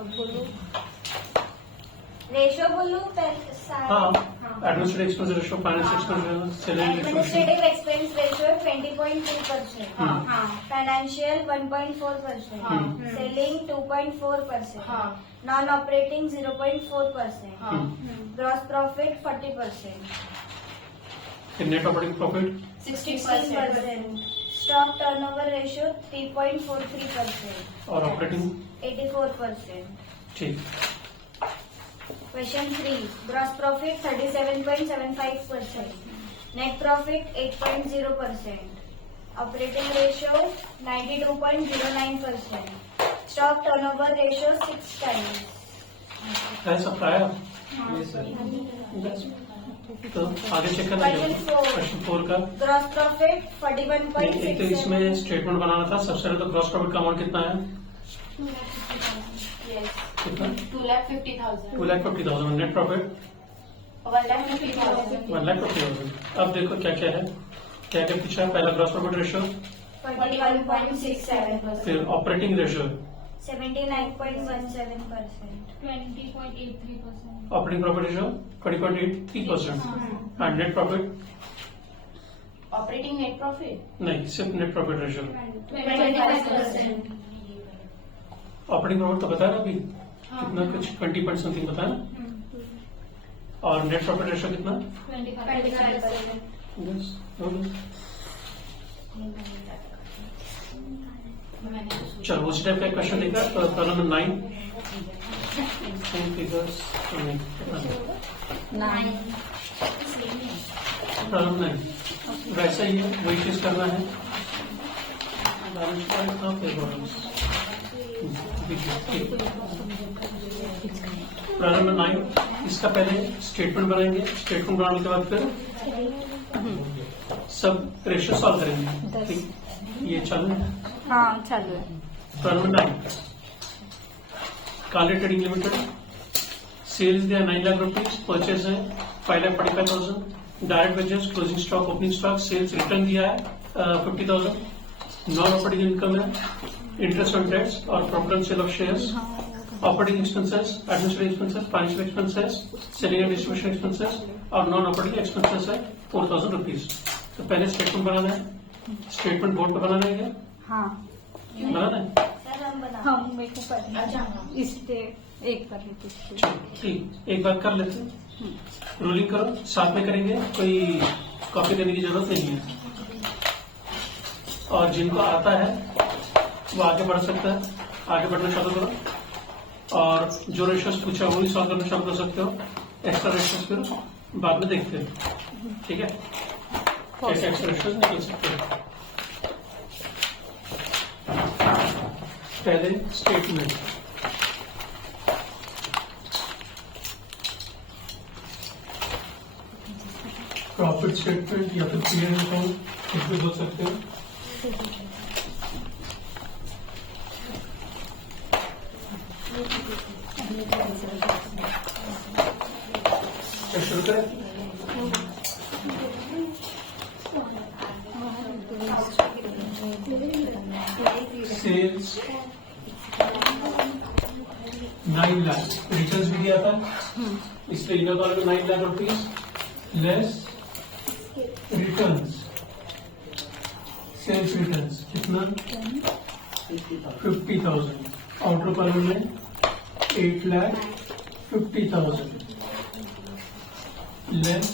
अब बोलो रेशो बोलूं हाँ, administrative expense ratio, finance expense, salary administrative expense ratio 20.2%, हाँ फाइनेंशियल 1.4%, हाँ सेलिंग 2.4%, हाँ नॉन ऑपरेटिंग 0.4%, हाँ gross profit 40%, net operating profit 16%, stock turnover ratio 3.43%, और ऑपरेटिंग 84%. ठीक. Question 3. Gross profit 37.75%. Net profit 8.0%. Operating ratio 92.09%. Stock turnover ratio 6 times. है सब आया. तो आगे चेक करना Question 4. क्वेश्चन 4 का Gross profit एक तो 41.67. इसमें स्टेटमेंट बनाना था. सबसे पहले तो ग्रॉस प्रॉफिट का अमाउंट कितना है? कितना? 2,50,000. 2,50,000. Net profit 1,50,000. 1,50,000. अब देखो क्या क्या है, क्या क्या पूछा है. पहला ग्रॉस प्रॉफिट रेशियो, 41.67%. फिर operating ratio, 79.17%. 20.83%. Operating profit ratio 20.83%. And net profit Operating net profit नहीं, सिर्फ net profit ratio. 25%. Operating profit तो बताया ना अभी, हाँ. कितना कुछ 20 समथिंग बताया ना. और नेट प्रॉफिट रेशियो कितना? 25%. Yes, okay. चलो उस टाइप का क्वेश्चन देखा. तो प्रॉब्लम नंबर 9 फिगर्स. प्रॉब्लम 9 वैसा ही है, वही चीज करना है. प्रॉब्लम नंबर 9, इसका पहले स्टेटमेंट बनाएंगे. स्टेटमेंट बनाने के बाद फिर सब रेशियो सॉल्व करेंगे. ठीक, ये चालू है. हाँ चालू है. प्रॉब्लम 9, काले ट्रेडिंग लिमिटेड. सेल्स दिया 9 लाख रुपीज, परचेज है 5,45,000. Direct wages, closing stock, opening stock, sales return दिया है 50,000. नॉन ऑपरेटिंग इनकम है इंटरेस्ट ऑन डेट्स और profit on sale of shares. Operating expenses, administrative expenses, financial expenses, selling and distribution expenses और non operating expenses है 4,000 rupees. तो पहले statement बनाना है. Statement board पर बनाना है क्या? हाँ बनाना है. सर हम बना हम मेरे को पता इस पे एक कर लेते हैं. ठीक, एक बार कर लेते हैं. रोलिंग करो, साथ में करेंगे, कोई कॉपी देने की जरूरत नहीं है. और जिनको आता है वो आगे बढ़ सकता है, आगे बढ़ना चालू करो. और जो रेशियोस पूछा वो भी सॉल्व करना चालू कर सकते हो. एक्स्ट्रा रेशियोस फिर बाद में देखते हैं. ठीक है, कैसे एक्स्ट्रा रेशियोस निकल सकते हैं. पहले स्टेटमेंट. प्रॉफिट स्टेटमेंट या फिर पीएल अकाउंट कुछ भी बोल सकते हो. क्या शुरू करें? सेल्स 9 लाख, रिटर्न भी दिया था इसलिए इनर कॉलम में 9 lakh rupees less returns. Sales returns कितना? 50,000. आउटर कॉलम में 8,50,000 less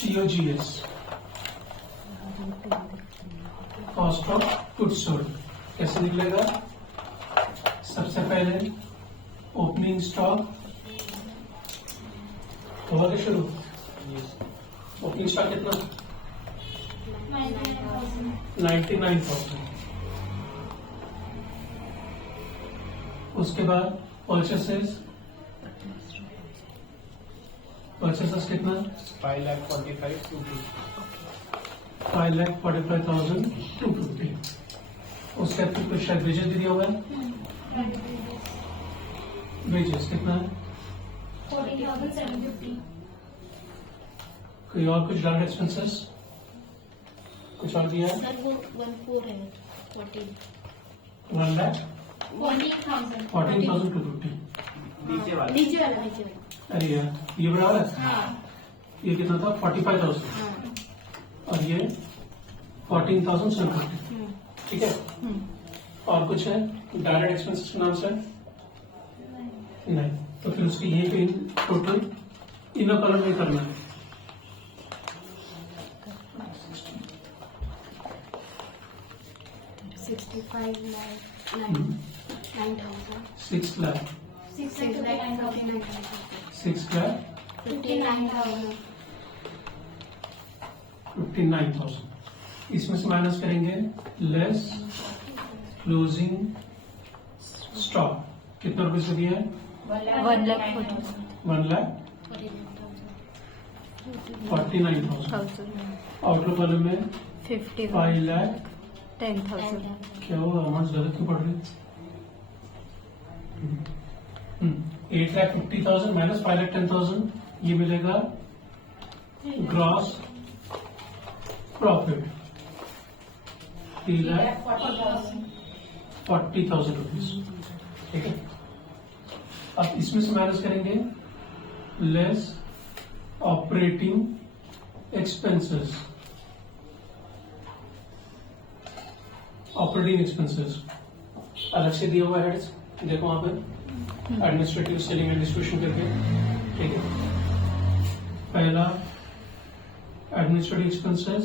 COGS, cost of goods sold. कैसे निकलेगा? सबसे पहले ओपनिंग स्टॉक होगा क्या शुरू? ओपनिंग स्टॉक कितना? 99,000. उसके बाद परचेसेस कितना? 5,45,250. उसके बाद कुछ शायद वेजेस भी दिया हुआ है. वेजेस कितना है? 40,750. कोई और कुछ डायरेक्ट एक्सपेंसेस कुछ और दिया है? सर वो 14 है 14. 1 लाख 14,000 14,250। नीचे वाला अरे यार ये बराबर है, हाँ ये कितना था 45,000 हाँ और ये 14,750। ठीक है, और कुछ है डायरेक्ट एक्सपेंसेस के नाम से? नहीं, तो फिर उसकी यही पे टोटल इनर कॉलम में करना है। 65 लाख 9,000 6 लाख 6 लाख 59,000 59,000 इसमें से माइनस करेंगे लेस क्लोजिंग स्टॉक। कितना रुपए से दिया है? 1,49,000। आउटर कॉलम में 5 लाख 10,000 क्या हुआ, अमाउंट गलत क्यों पड़ रही है? 8,50,000 माइनस 5,10,000 ये मिलेगा ग्रॉस प्रॉफिट 3,40,000 रुपीज। ठीक है, अब इसमें से माइनस करेंगे less operating expenses. Operating expenses अलग से दिया हुआ है, हेड्स देखो वहां पे एडमिनिस्ट्रेटिव सेलिंग एंड डिस्ट्रीब्यूशन करके। ठीक है, पहला एडमिनिस्ट्रेटिव एक्सपेंसेस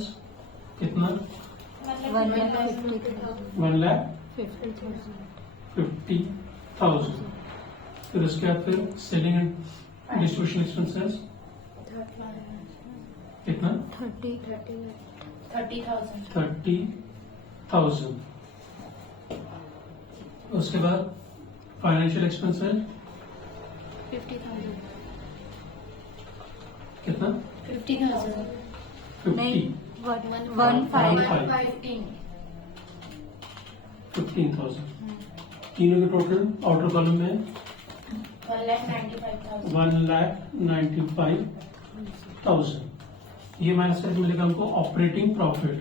कितना? 1,50,000। फिर उसके बाद फिर सेलिंग एंड डिस्ट्रीब्यूशन एक्सपेंसेस कितना? 30,000। उसके बाद फाइनेंशियल एक्सपेंसेस कितना? 50,000 50 15,000। तीनों के टोटल आउटर कॉलम में 1,95,000। ये माइनस करके मिलेगा हमको ऑपरेटिंग प्रॉफिट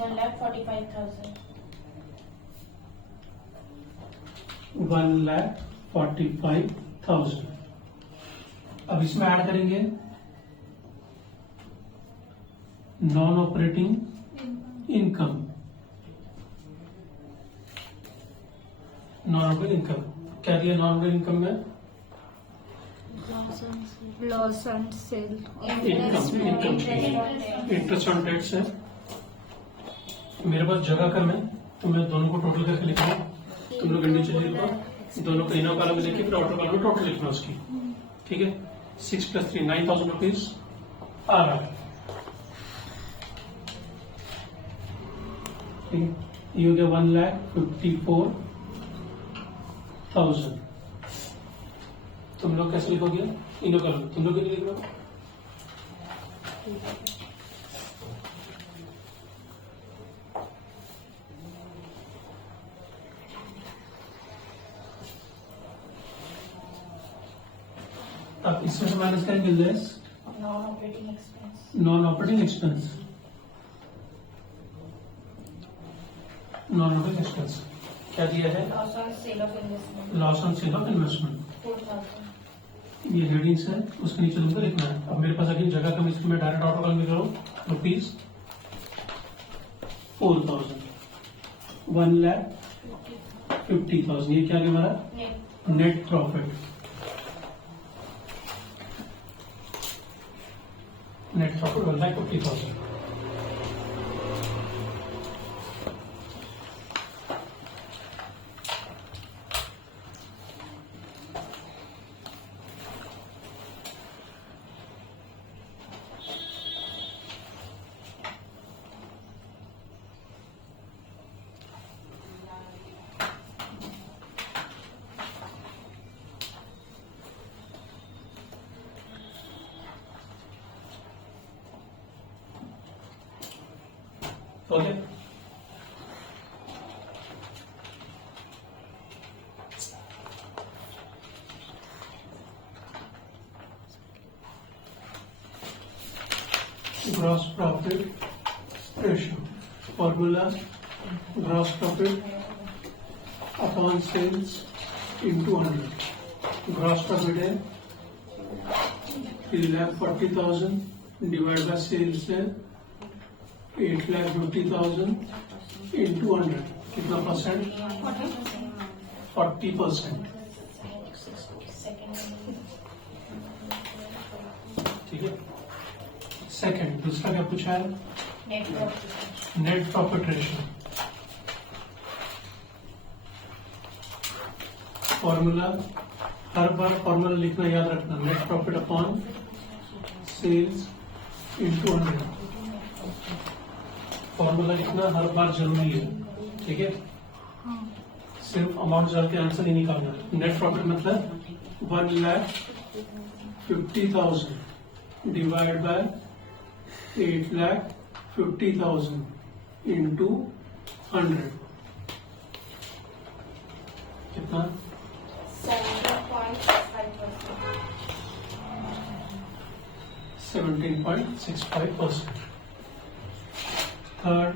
1,45,000। अब इसमें ऐड करेंगे non operating income. Non operating income क्या दिया? नॉन ऑपरेटिंग इनकम में loss and sale income interest on debts है। मेरे पास जगह कम है तो मैं दोनों को टोटल करके लिख रहा हूँ। तुम लोग इंडिविजुअली लिखो, दोनों को इनर कॉलम में लिखिए, फिर आउटर कॉलम में टोटल लिखना उसकी। ठीक है, 6 + 3 9,000 रुपीज आ रहा है। ठीक है, ये हो गया 1,54,000। तुम लोग कैसे लिखोगे? इनर कॉलम तुम लोग लिख लो। अब इसमें से माइनस करेंगे less non operating expense. Non operating expense क्या दिया है? Loss on sale of investment. ये हेडिंग्स है, उसके नीचे तुमको लिखना है। अब मेरे पास अभी जगह कम, इसको मैं डायरेक्ट आउटर कॉलम में करूँ ₹4,000 1,50,000। ये क्या है हमारा net profit. Net profit 1,50,000। Okay, gross profit ratio formula gross profit upon sales into 100. Gross profit है 3,40,000 डिवाइड बाय सेल्स है 8,50,000 इंटू 100. कितना परसेंट? 40%. ठीक है. सेकंड, दूसरा क्या पूछा है? Net profit ratio. फॉर्मूला, हर बार फॉर्मूला लिखना याद रखना. Net profit upon sales into 100. Formula लिखना हर बार जरूरी है. ठीक है. सिर्फ अमाउंट डाल के आंसर नहीं निकालना. नेट प्रॉफिट मतलब 1,50,000 डिवाइड बाय 8,50,000 इंटू 100. कितना? 17.65%. Third,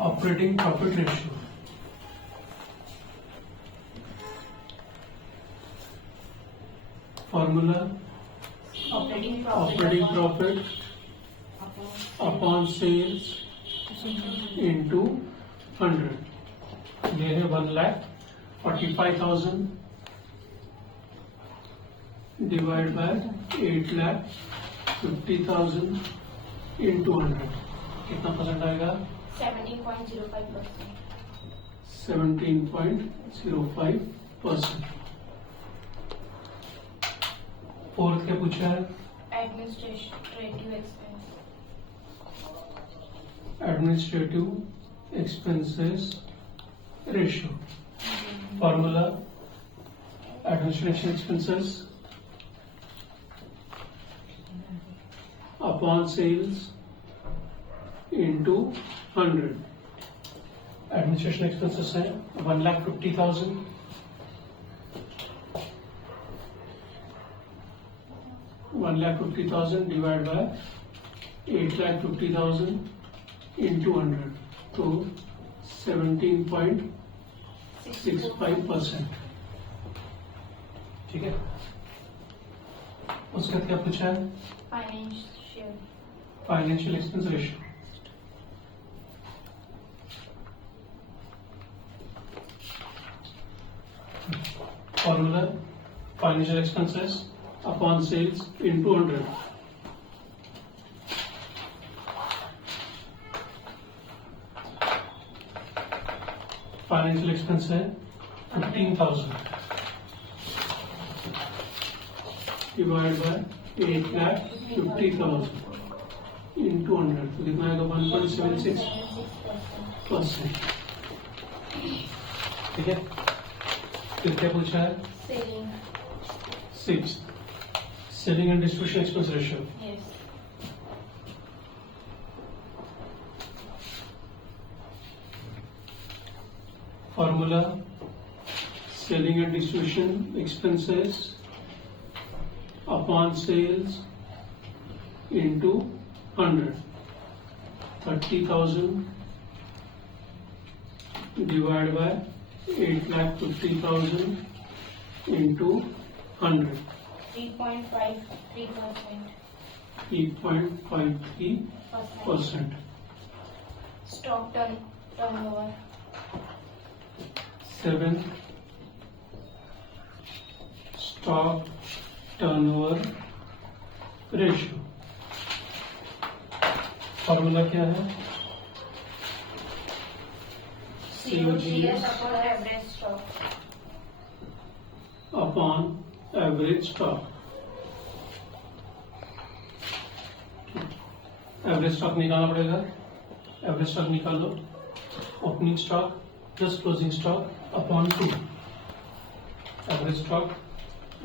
operating profit ratio. Formula operating profit upon sales into 100. ये है 1,45,000 डिवाइड बाय 8,50,000 इंटू 100. कितना परसेंट आएगा? 17.05%. 17.05%. फोर्थ क्या पूछा है? Administrative expense. Administrative expenses ratio. Formula administration expenses upon sales into 100. Administration expenses है 1,50,000 divide by 8,50,000 into 100. तो 17.65%. ठीक है. उसके बाद क्या पूछा है? Financial expense ratio. Formula financial expenses upon sales into 100. Financial expense है 15,000 डिवाइड बाय 8,50,000 इंटू 100. तो कितना आएगा? 1.76%. ठीक है. फिर क्या पूछा है? Six, selling and distribution expense ratio. Formula selling and distribution expenses upon sales into 100. 30,000 divide by 8,50,000 into 100. 3.53%. Stock turnover. 7, stock turnover ratio. Formula क्या है? COGS upon average stock. Upon average stock. Average stock निकालना पड़ेगा. Average stock निकाल लो. Opening stock plus closing stock upon 2. Average stock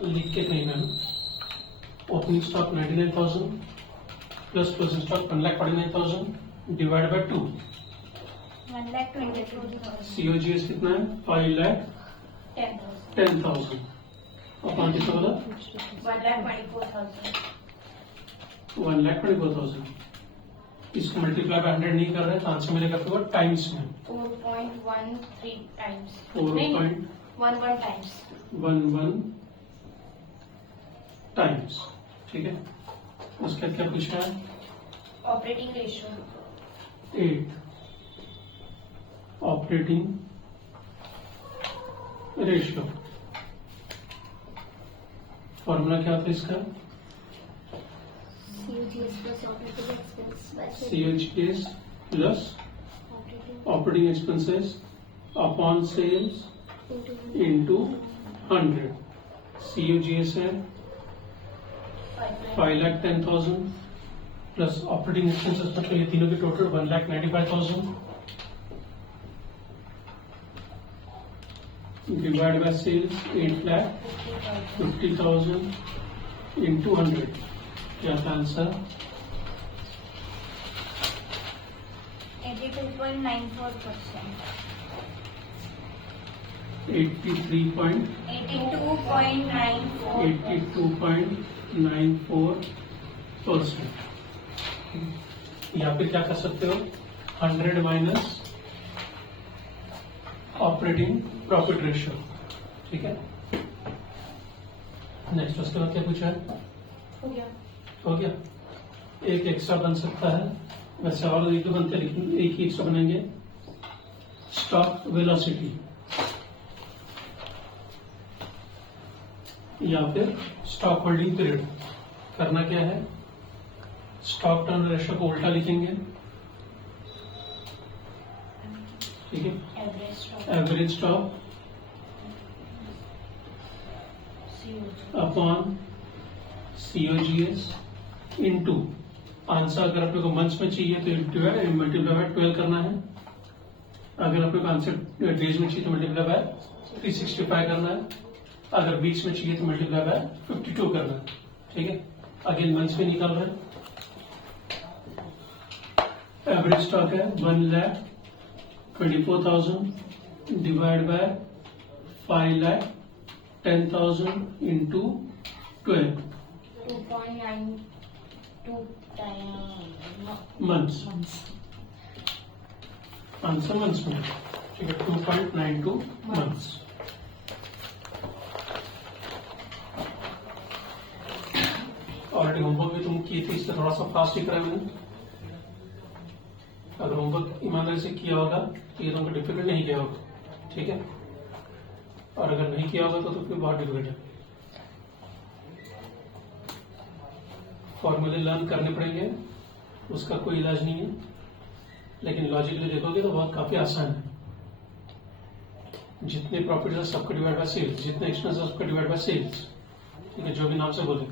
लिख के नहीं ma'am. Opening stock 99,000 plus closing stock 1,49,000 divide by 2. 1,22,000. COGS कितना है? 5,10,000 अपॉन कितना बोला? 1,24,000. 1,24,000. इसको मल्टीप्लाई बाय 100 नहीं कर रहे तो आंसर मिलेगा आपको टाइम्स में 4.13 times. 4.11 times. टाइम्स। ठीक है, उसका क्या पूछा है? Operating ratio. 8 operating ratio. Formula क्या था इसका? COGS plus operating expense by COGS plus operating expenses upon sales into 100। COGS है 5,10,000 प्लस ऑपरेटिंग एक्सपेंसेस मतलब ये तीनों के total 1,95,000 divide by sales 8,50,000 into 100। क्या था आंसर? 82.94%. 82.94%। यहाँ पे क्या कर सकते हो? 100 माइनस ऑपरेटिंग प्रॉफिट रेशियो। ठीक है, नेक्स्ट उसके बाद क्या पूछा है? हो गया. हो गया। एक एक्स्ट्रा बन सकता है, वैसे और एक दो बनते लेकिन एक ही एक्स्ट्रा बनेंगे। स्टॉक वेलोसिटी या फिर स्टॉक होल्डिंग पीरियड। करना क्या है? स्टॉक टर्न रेशियो को उल्टा लिखेंगे। ठीक है, Average stock. Average stock COG. Upon COGS into answer. अगर अपने को मंथ्स में चाहिए तो मल्टीप्लाई बाय 12 करना है। अगर अपने को आंसर डेज में चाहिए तो मल्टीप्लाई बाय 365 करना है। अगर वीक्स में चाहिए तो मल्टीप्लाई बाय 52 करना है। ठीक है, अगेन मंथ्स में निकल रहा है। एवरेज स्टॉक है 1,24,000 divide by 5,10,000 into 12 2.92 months. Answer months में। ठीक है, 2.92 मंथ्स। ऑलरेडी होमवर्क भी तुम किए थे, इससे थोड़ा सा फास्ट ही करा मैंने। अगर होमवर्क ईमानदारी से किया होगा तो ये तुमको डिफिकल्ट नहीं किया होगा। ठीक है, और अगर नहीं किया होगा तो फिर बहुत डिफिकल्ट है। फॉर्मूले लर्न करने पड़ेंगे, उसका कोई इलाज नहीं है, लेकिन लॉजिकली देखोगे तो बहुत काफी आसान है। जितने प्रॉफिट है सबका डिवाइड बाय सेल्स, जितने एक्सपेंस है सबका डिवाइड बाय सेल्स। ठीक है, जो भी नाम से बोले।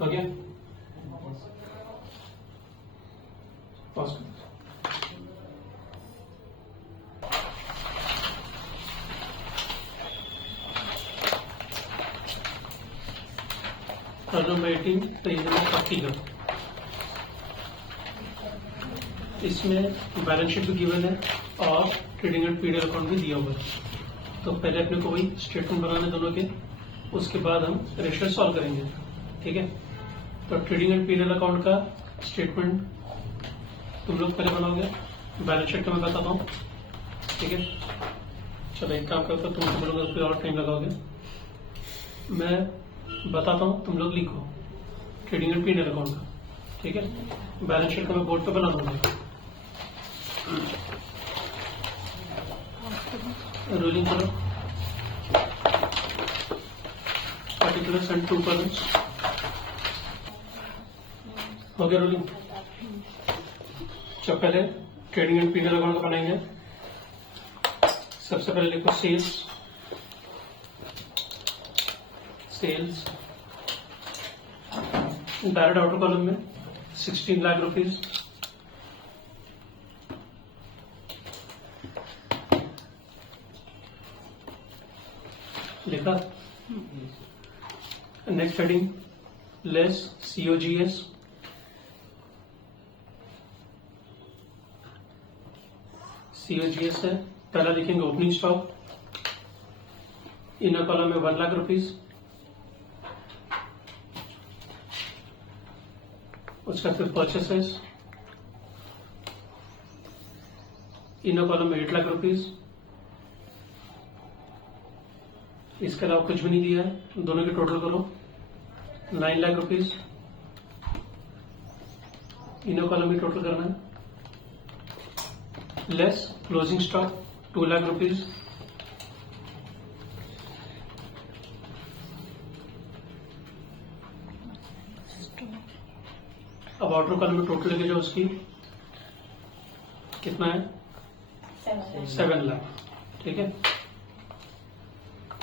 हो गया? पॉज करो। Problem 18 figure. इसमें बैलेंस शीट भी गिवन है और ट्रेडिंग एंड पीरियड अकाउंट भी दिया हुआ है। तो पहले अपने को वही स्टेटमेंट बनाने दोनों के, उसके बाद हम रेशियो सॉल्व करेंगे। ठीक है, तो ट्रेडिंग एंड पीरियड अकाउंट का स्टेटमेंट तुम लोग पहले बनाओगे, बैलेंस शीट का मैं बताता हूँ। ठीक है, चलो एक काम करता हूँ, तुम लोग कोई और टाइम लगाओगे, मैं बताता हूँ, तुम लोग लिखो ट्रेडिंग एंड पीरियड अकाउंट का। ठीक है, बैलेंस शीट का मैं बोर्ड पे बना दूंगा। रोलिंग करो, पर्टिकुलर्स एंड ट्रू कॉलम्स। हो गया रोलिंग? चलो पहले ट्रेडिंग एंड पीरियड अकाउंट का बनाएंगे। सबसे पहले लिखो sales. Sales direct outer column में 16 लाख रुपीज। लिखा। Next heading less COGS। COGS है, पहला लिखेंगे ओपनिंग स्टॉक। इनर कॉलम में 1 लाख रुपीज। उसका फिर परचेसेस, इनर कॉलम में 8 लाख रुपीज, इसके अलावा कुछ भी नहीं दिया है, दोनों के टोटल करो 9 लाख रुपीज, इनर कॉलम में टोटल करना है, less closing stock 2 lakh rupees, अब आउटर कॉलम में टोटल लेके जाओ, उसकी कितना है 7 लाख, ठीक है।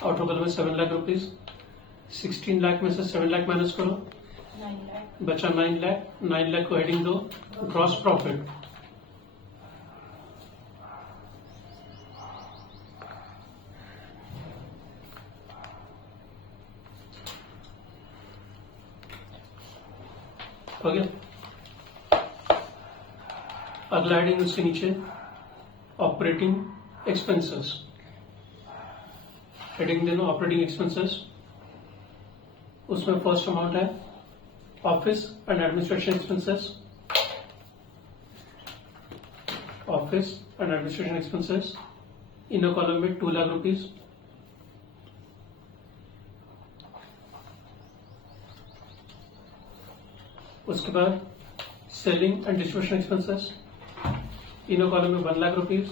आउटर कॉलम में 7 लाख रुपीज, 16 लाख में से 7 लाख माइनस करो, 9 lakh. बचा 9 लाख, 9 लाख को हेडिंग दो ग्रॉस प्रॉफिट, हो गया। अगला हेडिंग उसके नीचे ऑपरेटिंग एक्सपेंसेस, हेडिंग देना ऑपरेटिंग एक्सपेंसेस, उसमें फर्स्ट अमाउंट है office and administration expenses, office and administration expenses, inner column में 2 लाख रुपीज, उसके बाद selling and distribution expenses, inner column में 1 लाख रुपीज,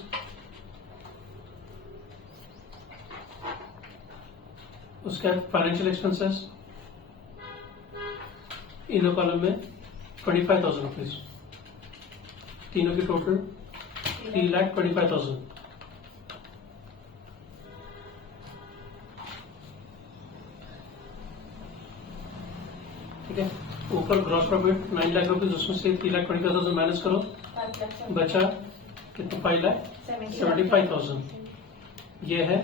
उसके बाद फाइनेंशियल एक्सपेंसेस, इनर कॉलम में 25,000 रुपीज, तीनों की टोटल 3,25,000, ठीक है। ऊपर ग्रॉस प्रॉफिट 9 लाख रुपीज, उसमें से 3,25,000 माइनस करो, 5 lakh. बचा कितना 5,75,000, ये है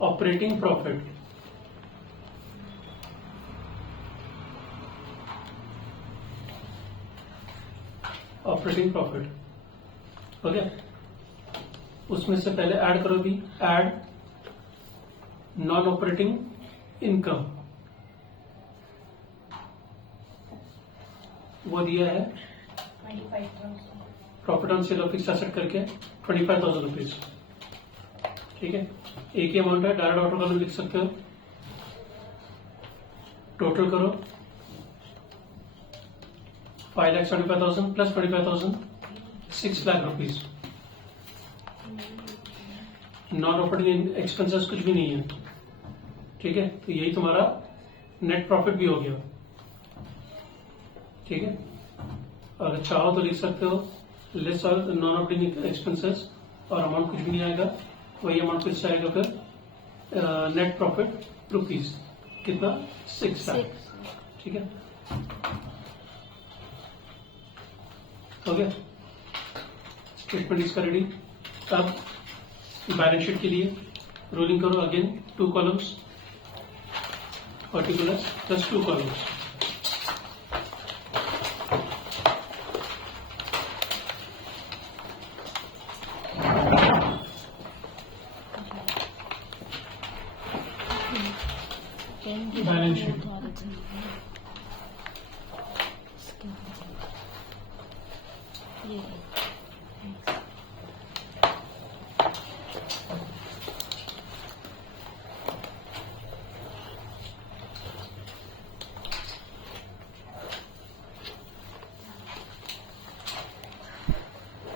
ऑपरेटिंग प्रॉफिट। ऑपरेटिंग प्रॉफिट हो गया। उसमें से पहले ऐड करो भी, ऐड नॉन ऑपरेटिंग इनकम, वो दिया है 25,000. Profit on sale of fixed asset करके 25,000 रुपीज, ठीक है। एक ही अमाउंट है, डायरेक्ट ऑर्डर कॉलम लिख सकते हो, टोटल करो 5,75,000 plus 25,000, 6 lakh rupees. Non operating expenses कुछ भी नहीं है, ठीक है। तो यही तुम्हारा नेट प्रॉफिट भी हो गया, ठीक है। अगर चाहो तो लिख सकते हो लेस और नॉन ऑपरेटिंग एक्सपेंसेस, और अमाउंट कुछ भी नहीं आएगा, वही अमाउंट कुछ आएगा फिर नेट प्रॉफिट रुपीज कितना 6 लाख, ठीक है। हो गया, स्टेटमेंट इसका रेडी। अब बैलेंस शीट के लिए रोलिंग करो again 2 columns, particulars plus 2 columns, balance sheet.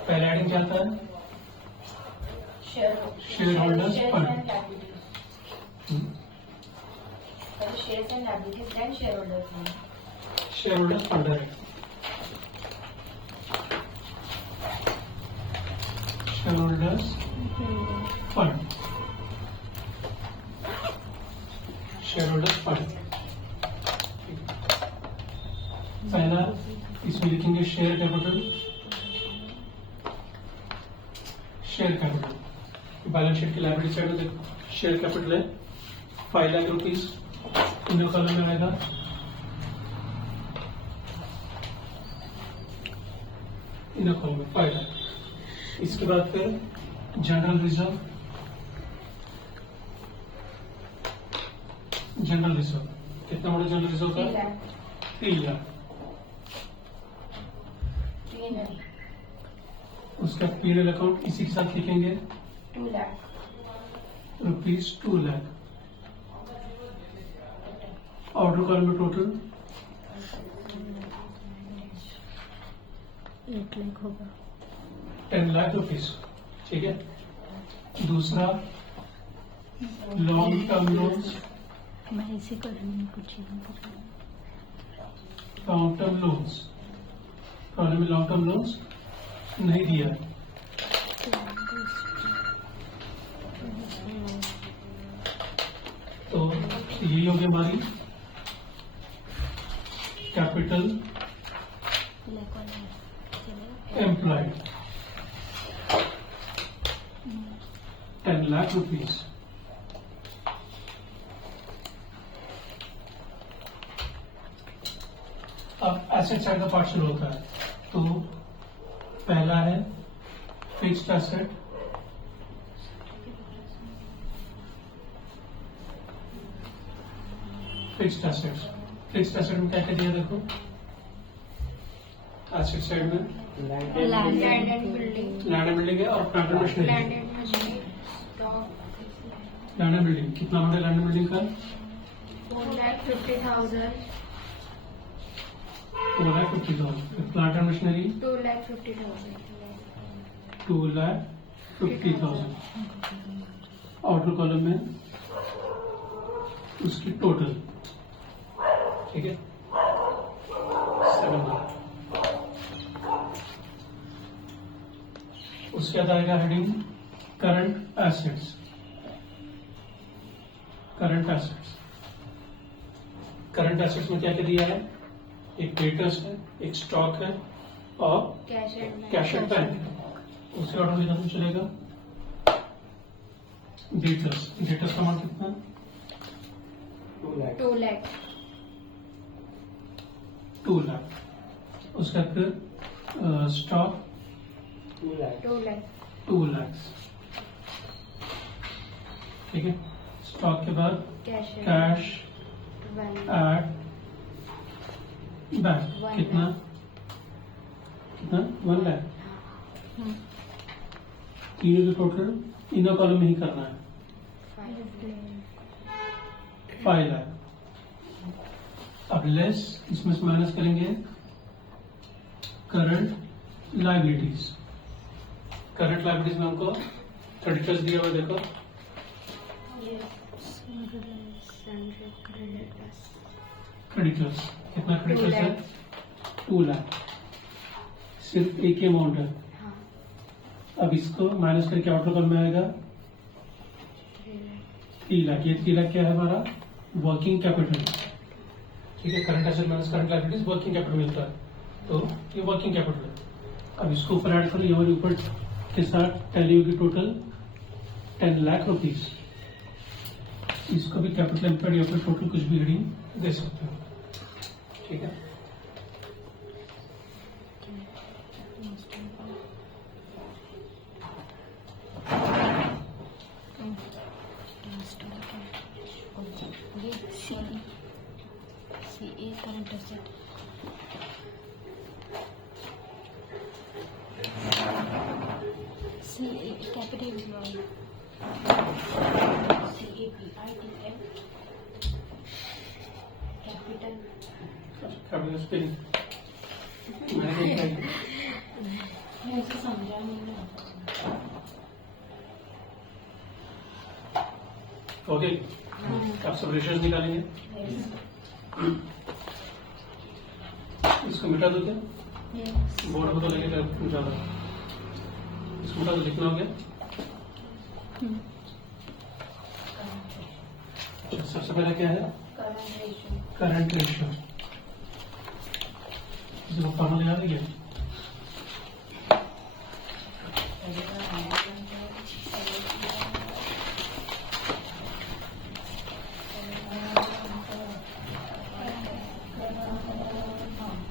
पहले हेडिंग क्या आता है? Shareholders fund. and liabilities. For the shares and liabilities, then shareholders fund. Shareholders fund है, shareholders fund, shareholders fund. पहला इसमें लिखेंगे share capital, share capital balance sheet की liability side में शेयर कैपिटल है 5 lakh rupees, inner column में आएगा inner column में 5 लाख। इसके बाद फिर जनरल रिजर्व, जनरल रिजर्व कितना बड़ा जनरल रिजर्व का 3 लाख, उसका P&L अकाउंट इसी के साथ लिखेंगे 2 lakh. ₹2 लाख. ऑर्डर कॉलम में टोटल 8 लाख होगा. 10 लाख रुपीज. ठीक है. दूसरा लॉन्ग टर्म लोन्स, मैं इसी को नहीं कुछ नहीं कर रही. लॉन्ग टर्म लोन्स प्रॉब्लम में लॉन्ग टर्म लोन्स नहीं दिया है. तो यही होगी हमारी कैपिटल एम्प्लॉयड 10 लाख रुपीज. अब एसेट साइड का पार्ट शुरू होता है. तो पहला है fixed asset. Fixed assets. Fixed asset में क्या क्या दिया देखो. एसेट साइड में Land and building. Land and building है और plant and machinery. Land and machinery. Stock. Land and building कितना बड़ा लैंड एंड बिल्डिंग का 4,50,000. 4,50,000. Plant and machinery 2,50,000. 2,50,000. Outer column में उसकी टोटल. ठीक है 7 लाख. उसके बाद आएगा heading current assets. Current assets. Current assets में क्या क्या दिया है. एक डेटर्स है, एक स्टॉक है और Cash and bank. Cash and bank. उसके ऑर्डर में कदम चलेगा डेटर्स. डेटर्स का अमाउंट कितना 2 lakh. 2 लाख. उसका फिर स्टॉक 2 lakh. 2 लाख. ठीक है. स्टॉक के बाद Cash and cash bank. At bank. 1 कितना lakh. कितना 1 लाख. तीनों के टोटल इनर कॉलम में ही करना है. 5 लाख. अब लेस इसमें से माइनस करेंगे करंट लाइबिलिटीज. करंट लाइबिलिटीज में हमको क्रेडिटर्स दिया हुआ देखो. क्रेडिटर्स कितना क्रेडिटर्स है 2 लाख. सिर्फ एक ही अमाउंट है. हाँ. अब इसको माइनस करके आउटर कॉलम में आएगा 3 लाख. ये 3 लाख क्या है हमारा वर्किंग कैपिटल. ठीक है. Current asset minus current liabilities working capital मिलता है. तो ये वर्किंग कैपिटल है. अब इसको ऊपर ऐड करो. ये हमारे ऊपर के साथ टैली होगी टोटल 10 लाख रुपीज. इसको भी कैपिटल एम्प्लॉयड या फिर टोटल कुछ भी रीडिंग दे सकते हो. ठीक है. CA current asset. CA capital employ. CAPITL capital. Capital spelling मैंने देखा है. मुझे समझा नहीं. ओके. आप सब रेशियोज निकालेंगे. इसको मिटा दो क्या. बोर्ड को तो लेके ज्यादा. इसको मिटा दो. लिखना हो गया. अच्छा, सबसे पहले क्या है Current ratio. Current ratio. इसको फॉर्मूला याद है.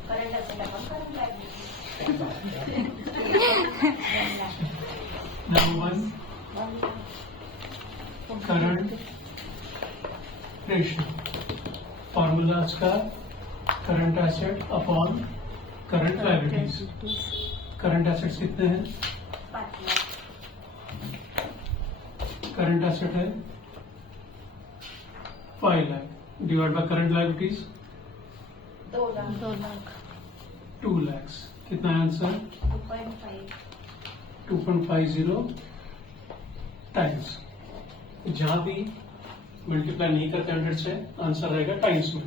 Current asset account. Current liability. Number 1 current ratio. Formula का current asset upon current liabilities, current assets कितने हैं? 5 लाख. करंट एसेट है 5 lakh divide by current liabilities 2 lakh. 2 lakh. 2 lakh. कितना है आंसर? 2.5. 2.50 टाइम्स. जहां भी मल्टीप्लाई नहीं करते 100 से, आंसर रहेगा टाइम्स में.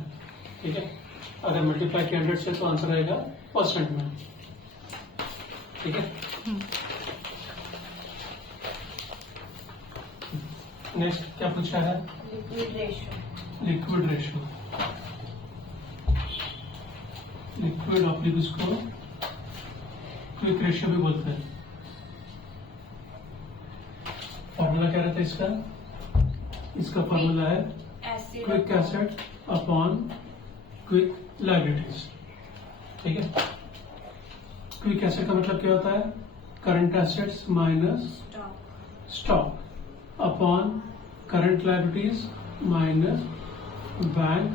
ठीक है, अगर मल्टीप्लाई किया 100 से तो आंसर रहेगा परसेंट में. ठीक है. नेक्स्ट क्या पूछा है? Liquid ratio. Liquid ratio. Liquid oblique उसको क्विक रेशियो भी बोलते हैं. फॉर्मूला क्या रहता है इसका? इसका फॉर्मूला है Acid. Quick asset upon quick liabilities. ठीक है. क्विक एसेट का मतलब क्या होता है? Current assets minus Stock. Stock upon current liabilities minus bank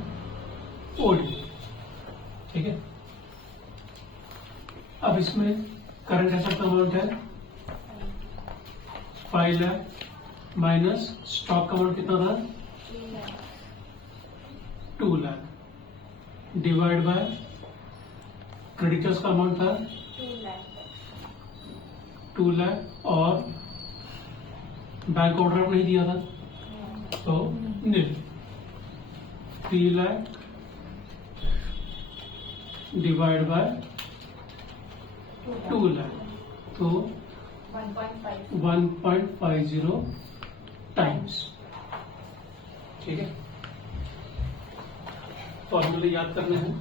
OD. ठीक है. अब इसमें करंट एसेट का अमाउंट है 5 लाख माइनस स्टॉक का अमाउंट कितना था? 3 lakh. 2 lakh divide by creditors का अमाउंट था 2 लाख. 2 लाख और बैंक ऑर्डर नहीं दिया था तो नील. 3 लाख डिवाइड बाय 2 लाख तो 1.5. 1.50 टाइम्स. ठीक है. फॉर्मूले याद करने हैं,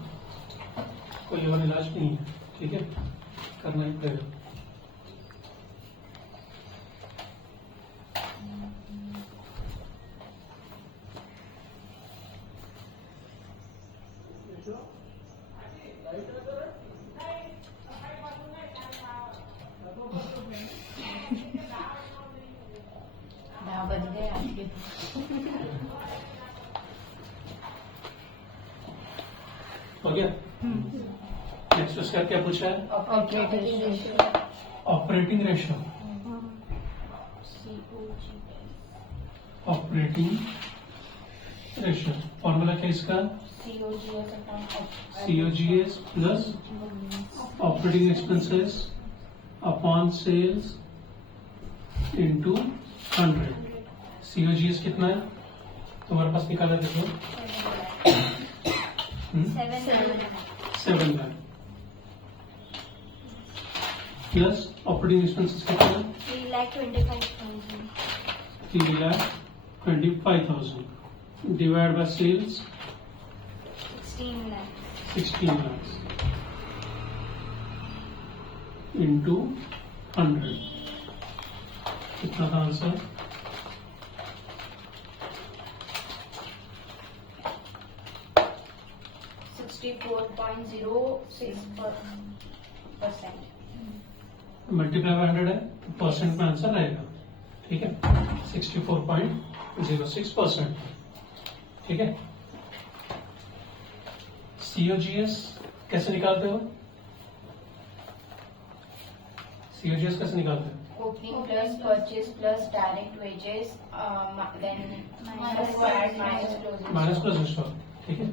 कोई और इलाज नहीं है. ठीक है, करना ही पड़ेगा. बज गए आपके. हो गया. नेक्स्ट उसका क्या पूछा है? Operating ratio. Operating ratio. Operating ratio formula क्या इसका? COGS upon COGS plus operating expenses upon sales into 100. COGS कितना है तुम्हारे पास? निकाला देखो. 7 lakh. 7 lakh plus operating expenses कितना है? 3,25,000. 3,25,000 divide by sales 16 lakh. 16 lakh into 100. कितना था आंसर? 64.06%. मल्टीप्लाई बाय 100 है तो परसेंट में आंसर आएगा. ठीक है, 64.06%. ठीक है. COGS कैसे निकालते हो? COGS कैसे निकालते हो? Opening plus purchase plus direct wages, then acquired minus closing. Minus closing stock. ठीक है.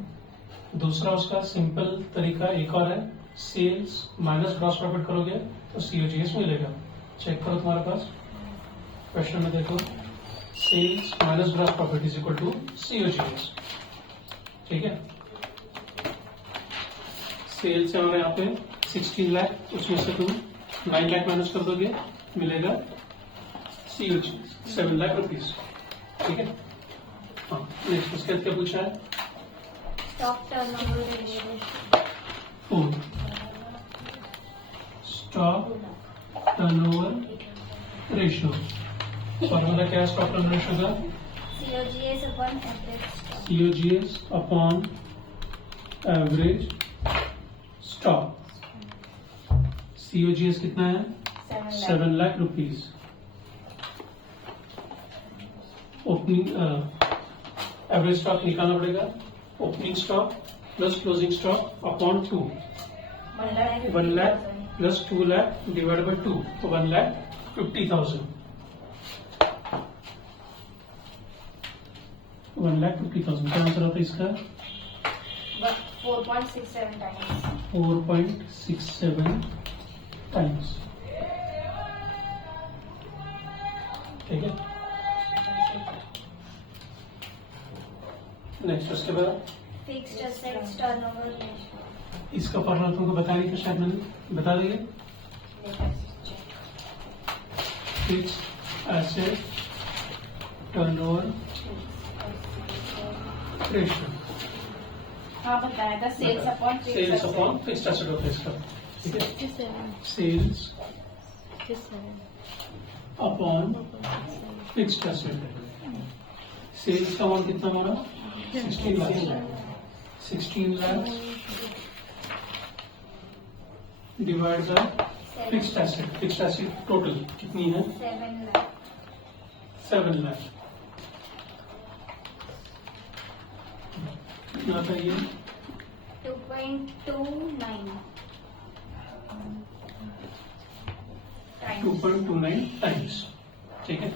दूसरा उसका सिंपल तरीका एक और है, सेल्स माइनस ग्रॉस प्रॉफिट करोगे तो COGS मिलेगा. चेक करो तुम्हारे पास क्वेश्चन में देखो, sales minus gross profit is equal to COGS. ठीक है. सेल्स है हमारे यहाँ पे 16 लाख, उसमें से तुम 9 लाख माइनस कर दोगे, मिलेगा COGS 7 लाख रुपीज. ठीक है. हाँ, नेक्स्ट उसके बाद क्या पूछा है? Stock turnover ratio. 4. Stock turnover ratio. Formula क्या है स्टॉक टर्नओवर रेशियो का? COGS upon average stock. COGS upon average stock. COGS कितना है? 7 lakh rupees. Opening average stock निकालना पड़ेगा. Opening stock plus closing stock upon 2 1 lakh plus 2 lakh divided by 2, तो 1,50,000. 1,50,000 क्या answer आता है इसका? 4.67 times. 4.67 टाइम्स. ठीक है. नेक्स्ट उसके बाद फिक्स्ड असेट्स टर्नओवर रेशियो. इसका फॉर्मूला तुमको बता रही थी शायद, मैंने बता देंगे. Fixed asset turnover ratio. हाँ बताया था, sales upon sales upon fixed asset होता है इसका. ठीक है. 67. Sales 67. Upon fixed asset. Sales का अमाउंट कितना होगा? 16 lakh. 16 lakh divide by fixed asset. Fixed asset total कितनी है? 7 lakh. 7 लाख. कितना था ये? 2.29 2.29 टाइम्स. ठीक है.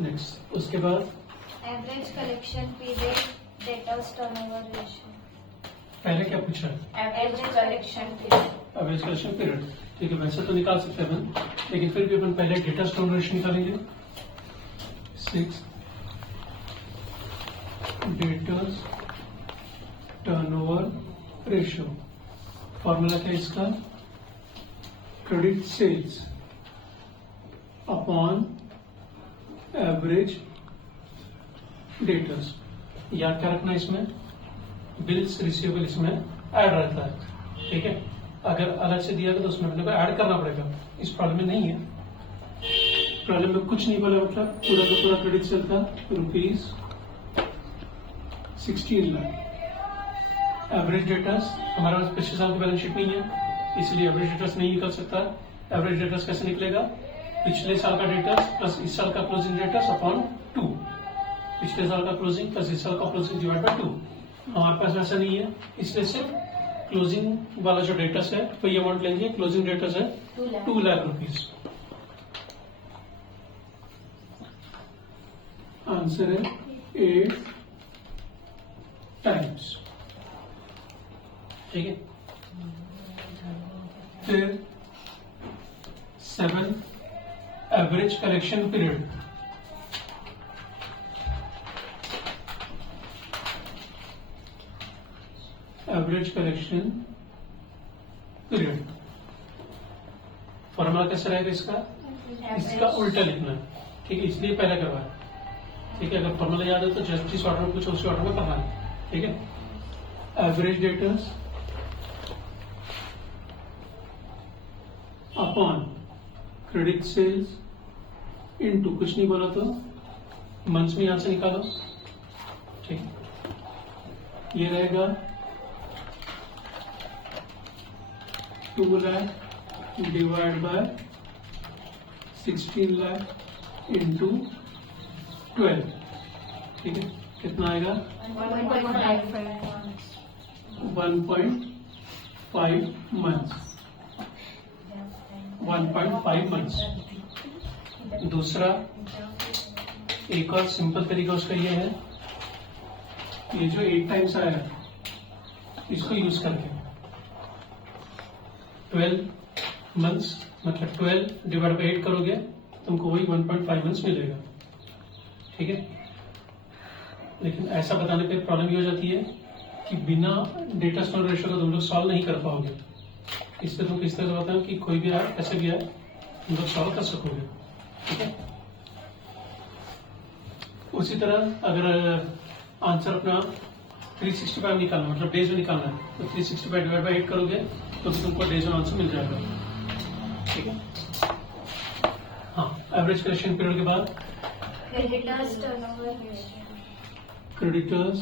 नेक्स्ट उसके बाद average collection period debtors turnover ratio. पहले क्या पूछा? Average collection period. Average collection period. ठीक है, वैसे तो निकाल सकते हैं अपन, लेकिन फिर भी अपन पहले डेटा स्टोर रेशियो निकालेंगे. 6 डेटर्स टर्नओवर रेशियो. फॉर्मूला क्या है इसका? Credit sales upon average debtors. याद क्या रखना है इसमें? बिल्स रिसीवेबल इसमें ऐड रहता है. ठीक है. अगर अलग से दिया तो उसमें अपने को ऐड करना पड़ेगा. इस प्रॉब्लम में नहीं है. प्रॉब्लम में कुछ नहीं बोला, मतलब पूरा का पूरा क्रेडिट सेल था रुपीज 16 लाख. एवरेज डेटर्स हमारे पास पिछले साल की बैलेंस शीट नहीं है, इसलिए एवरेज डेटर्स नहीं निकल सकता. एवरेज डेटर्स कैसे निकलेगा? पिछले साल का डेटर्स प्लस इस साल का क्लोजिंग डेटर्स अपॉन 2. पिछले साल का क्लोजिंग प्लस इस साल का क्लोजिंग डिवाइड बाय 2. हमारे पास वैसा नहीं है, इसलिए सिर्फ क्लोजिंग वाला जो डेटर्स है तो ये अमाउंट लेंगे. क्लोजिंग डेटर्स है 2 लाख रुपीज. आंसर है 8 टाइम्स. ठीक है. फिर 7 average collection period. Average collection period formula कैसे रहेगा इसका? इसका उल्टा लिखना है. ठीक है, इसलिए पहले करवाया. ठीक है, अगर फॉर्मूला याद है तो जस्ट जिस ऑर्डर में कुछ उसी ऑर्डर में करना है. ठीक है. Average debtors upon credit sales into कुछ नहीं बोला तो मंथ्स में यहां से निकालो. ठीक है. ये रहेगा 2 lakh divide by 16 lakh into 12. ठीक है. कितना आएगा? 1.5 मंथ्स. 1.5 मंथ्स. दूसरा एक और सिंपल तरीका उसका ये है, ये जो 8 टाइम्स आया है इसको यूज करके 12 मंथ्स मतलब 12 डिवाइड बाई 8 करोगे तुमको वही 1.5 मंथ्स मिलेगा. ठीक है. लेकिन ऐसा बताने पे प्रॉब्लम ये हो जाती है कि बिना डेटा स्टोर रेशियो का तुम लोग सॉल्व नहीं कर पाओगे. इसलिए तुमको इस तरह से बताऊं कि कोई भी आए कैसे भी आए तुम लोग सॉल्व कर सकोगे. ठीक है. उसी तरह अगर आंसर अपना 365 निकालना मतलब डेज में निकालना है तो 365 डिवाइड बाई 8 करोगे तो भी तुमको डेज में आंसर मिल जाएगा. ठीक है. हाँ, एवरेज कलेक्शन पीरियड के बाद creditors turnover ratio. Creditors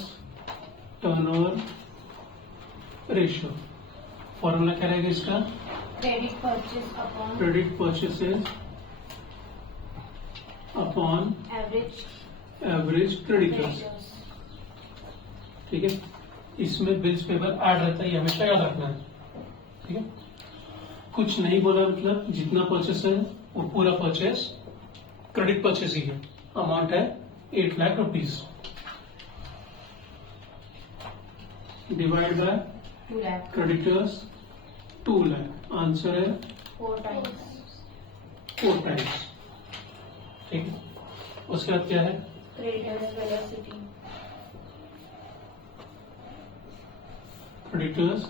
turnover ratio. Formula क्या रहेगा इसका? Credit purchase upon credit purchases upon average creditors. ठीक है. इसमें बिल्स पेबल ऐड रहता है, ये हमेशा याद रखना है. ठीक है, कुछ नहीं बोला मतलब जितना परचेस है वो पूरा परचेस क्रेडिट परचेस ही है। अमाउंट है 8 lakh rupees divide by 2 lakh. Creditors 2 lakh, answer है 4 times. 4 टाइम्स। ठीक है, उसके बाद क्या है? Creditors velocity. क्रेडिटर्स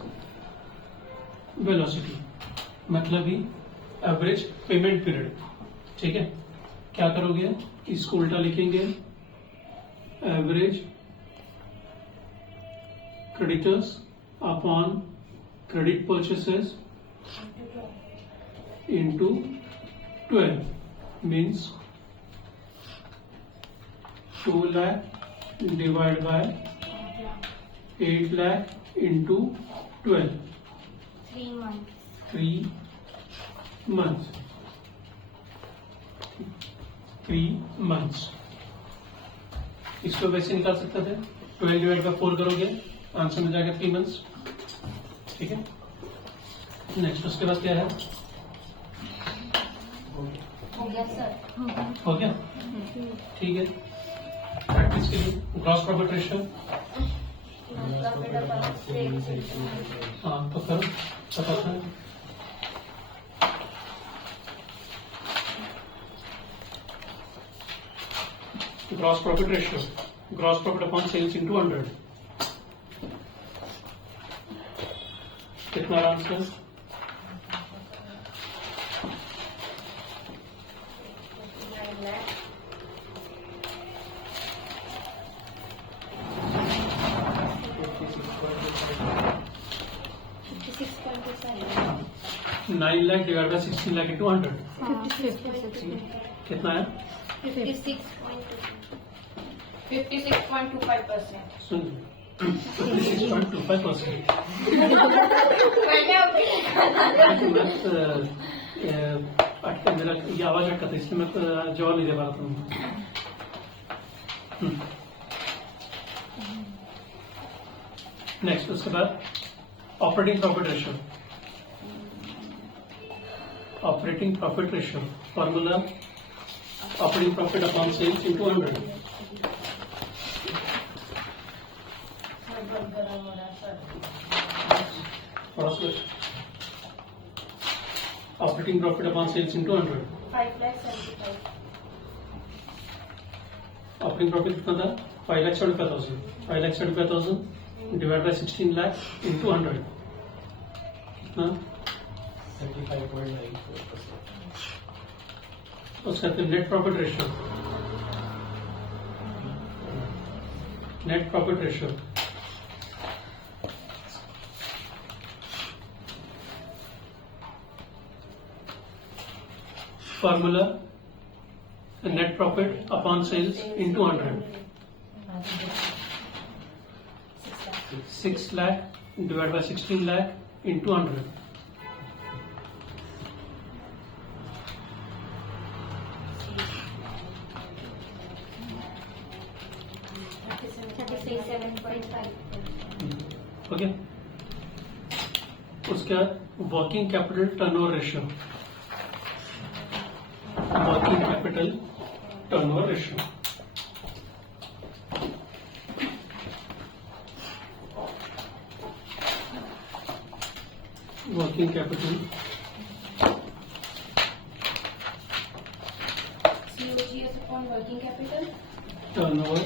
वेलोसिटी मतलब ही एवरेज पेमेंट पीरियड। ठीक है, क्या करोगे? इसको उल्टा लिखेंगे, average creditors upon credit purchases into 12 means 2 lakh divided by 8 lakh into 12, 3 months. 3 months. 3 months. इसको वैसे निकाल सकते थे, 12 डिवाइड बाय 4 करोगे आंसर में जाएगा 3 months। ठीक है, नेक्स्ट उसके बाद क्या है? हो गया सर. हो गया, ठीक है। प्रैक्टिस के लिए gross profit ratio, Profit upon sales into हाँ तो करो, पता था। Gross profit ratio, gross profit upon sales into 100, कितना आंसर? 9 lakh. Nine lakh divide by 16 lakh into 100 कितना है? 56.25%. सुन 56.25%। अटका मेरा ये आवाज अटका था, इसलिए मैं जवाब नहीं दे पा रहा था। नेक्स्ट उसके बाद operating profit ratio, operating profit ratio formula operating profit upon sales into 100। Operating profit upon sales into 100, 5,75,000. Operating profit कितना था? 5,75,000, 5,75,000 डिवाइड बाय 16 लाख इंटू 100 कितना? 35.94%। उसका फिर net profit ratio, net profit ratio formula net profit upon sales into 100, 6 lakh divide by 16 lakh into 100 okay. उसके बाद working capital turnover ratio, working capital turnover ratio working capital COGS upon working capital. Turnover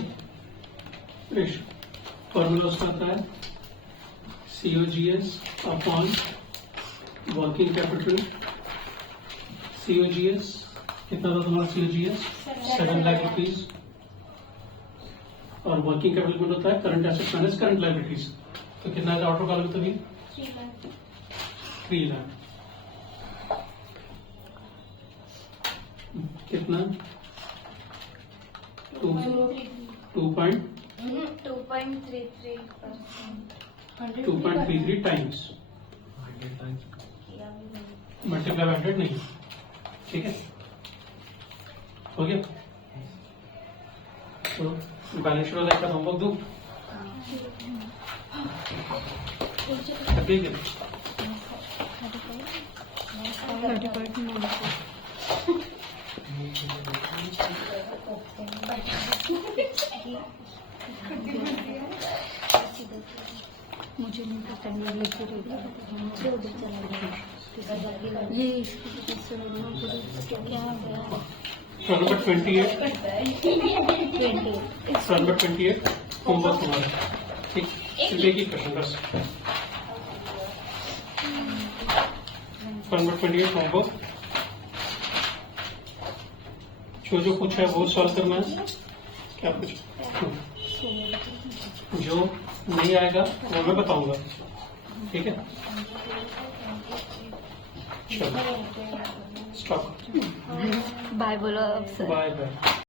ratio, formula उसका आता है COGS upon working capital. COGS कितना था तुम्हारा? COGS 7 lakh rupees, और working capital में होता है current assets minus current liabilities. तो कितना है ऑटो कॉलम तभी? 3 लाख। कितना? 2.33 टाइम्स, मल्टीप्लाई बाय 100 नहीं। ठीक है, हो गया। तो बैलेंस शीट वाला एक होमवर्क दूं? ठीक है। मुझे नहीं पता नहीं लेके ये क्या है roll number 28 roll number 28 homework हमारा ठीक सिर्फ एक ही क्वेश्चन बस रोल नंबर 28 होमवर्क जो पूछा है वो सॉल्व करना है क्या कुछ जो नहीं आएगा वो मैं बताऊंगा ठीक है चलो स्टॉप बाय बोलो अब सर बाय बाय